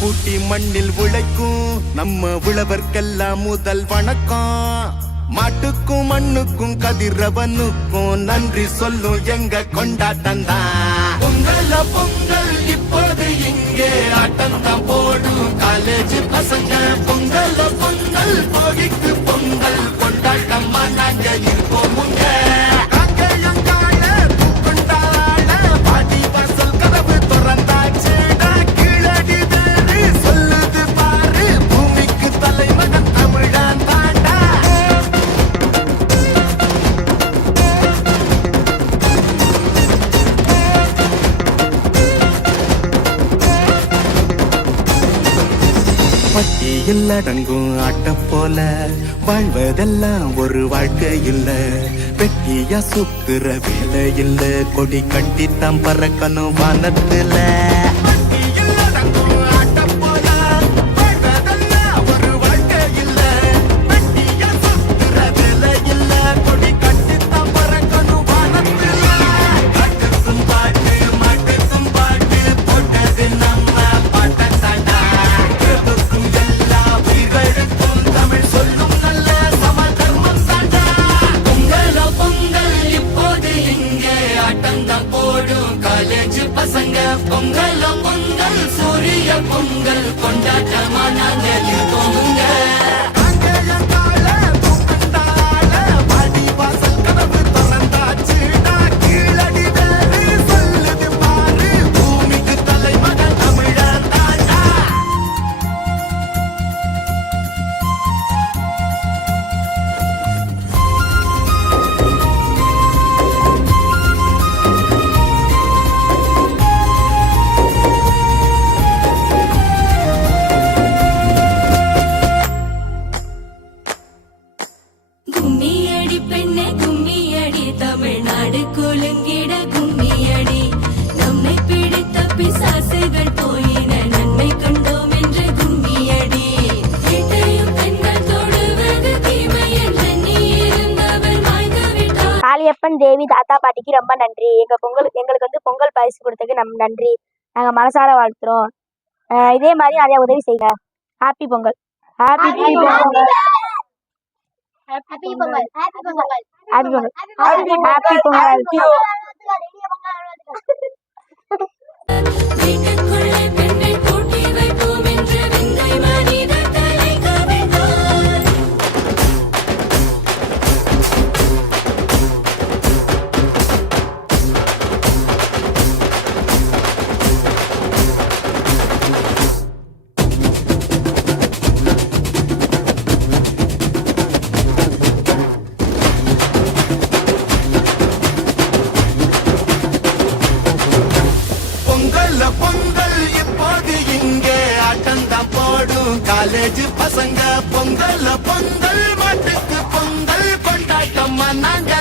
பூட்டி மண்ணில் உழைக்கும் நம்ம உழவர்க்கெல்லாம் முதல் வணக்கம். மாட்டுக்கும் மண்ணுக்கும் கதிரவனுக்கும் நன்றி சொல்லும் எங்க கொண்டாட்டம் தான். பொங்கல் பொங்கல் இப்போது இங்கே ஆட்டம் தான் போடும் காலேஜ் பசங்க. பொங்கல் பொங்கல் போகிக்கு பொங்கல் கொண்டாட்டமா நாங்க இருப்போம். பட்டியில் அடங்கும் ஆட்ட போல வாழ்வதெல்லாம் ஒரு வாழ்க்கை இல்ல. வெட்டியா சுத்துற வேலை இல்ல, கொடி கட்டித்தான் பறக்கணும் வானத்துல. பொங்கல் பொங்கல் சூரிய பொங்கல் கொண்டாட்டமா நாங்க இருப்போமுங்க. கும்மியடி பெண்ணே கும்மியடி, தமிழ்நாடு குலுங்கிட கும்மியடி. நம்மை பிடித்த பிசாசுகள் போயின, நன்மை கண்டோம் என்று கும்மியடி. கேட்டையும் பெண்கள் தொடுவது தீமை என்று நீ இருந்தவர் மாய்ந்து விட்டார். காளியப்பன் தேவி தாத்தா பாட்டிக்கு ரொம்ப நன்றி. எங்களுக்கு வந்து பொங்கல் பரிசு கொடுத்ததுக்கு நன்றி. நாங்க மனசார வாழ்த்துறோம். இதே மாதிரி நிறைய உதவி செய்யுங்க. Happy Pongal. Happy Pongal. Happy Pongal. Happy Pongal. Happy Pongal. Happy Pongal. வீட்டுக்குள்ளே பெண்ணை பூட்டி வைப்போம் என்று விந்தை மனித தலை கவிழ்ந்தார். பொங்கல் இப்போது இங்கே ஆட்டந்தான் போடும் காலேஜ் பசங்க. பொங்கல் பொங்கல் மாட்டுக்கு பொங்கல் கொண்டாட்டமா நாங்க